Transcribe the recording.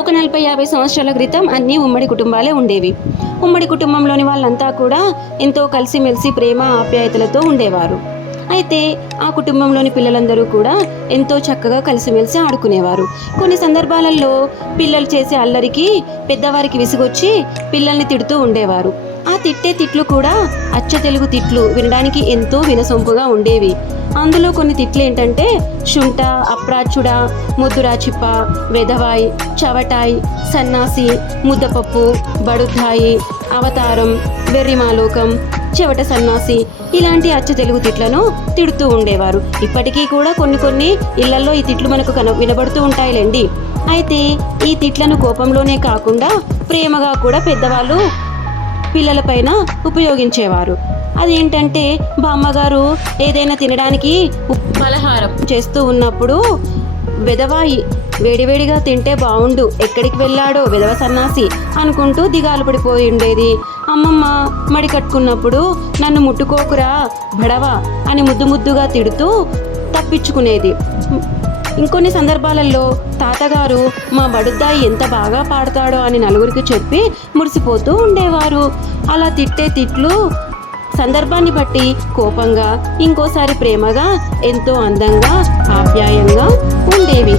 ఒక 40-50 సంవత్సరాల క్రితం అన్ని ఉమ్మడి కుటుంబాలే ఉండేవి. ఉమ్మడి కుటుంబంలోని వాళ్ళంతా కూడా ఎంతో కలిసిమెలిసి ప్రేమ ఆప్యాయతలతో ఉండేవారు. అయితే ఆ కుటుంబంలోని పిల్లలందరూ కూడా ఎంతో చక్కగా కలిసిమెలిసి ఆడుకునేవారు. కొన్ని సందర్భాలలో పిల్లలు చేసే అల్లరికి పెద్దవారికి విసుగొచ్చి పిల్లల్ని తిడుతూ ఉండేవారు. ఆ తిట్టే తిట్లు కూడా అచ్చ తెలుగు తిట్లు, వినడానికి ఎంతో వినసొంపుగా ఉండేవి. అందులో కొన్ని తిట్లు ఏంటంటే శుంఠ, అప్రాచుడ, ముద్దురాచిప్ప, వెధవాయ్, చవటాయ్, సన్నాసి, ముద్దపప్పు, బడుద్దాయి, అవతారం, వెర్రిమాలోకం, చెవట సన్నాసి, ఇలాంటి అచ్చ తెలుగు తిట్లను తిడుతూ ఉండేవారు. ఇప్పటికీ కూడా కొన్ని ఇళ్లలో ఈ తిట్లు మనకు వినబడుతూ ఉంటాయిలేండి. అయితే ఈ తిట్లను కోపంలోనే కాకుండా ప్రేమగా కూడా పెద్దవాళ్ళు పిల్లలపైన ఉపయోగించేవారు. అదేంటంటే బామ్మగారు ఏదైనా తినడానికి పలహారం చేస్తూ ఉన్నప్పుడు వెధవాయి, వేడివేడిగా తింటే బావుండు, ఎక్కడికి వెళ్ళాడో వెధవ సన్నాసి అనుకుంటూ దిగాలు పడిపోయి ఉండేది. అమ్మమ్మ మడి కట్టుకున్నప్పుడు నన్ను ముట్టుకోకురా బడవా అని ముద్దుగా తిడుతూ తప్పించుకునేది. ఇంకొన్ని సందర్భాలలో తాతగారు మా బడుద్దాయి ఎంత బాగా పాడతాడో అని నలుగురికి చెప్పి మురిసిపోతూ ఉండేవారు. అలా తిట్టే తిట్లు సందర్భాన్ని బట్టి కోపంగా, ఇంకోసారి ప్రేమగా, ఎంతో అందంగా, ఆప్యాయంగా ఉండేవి.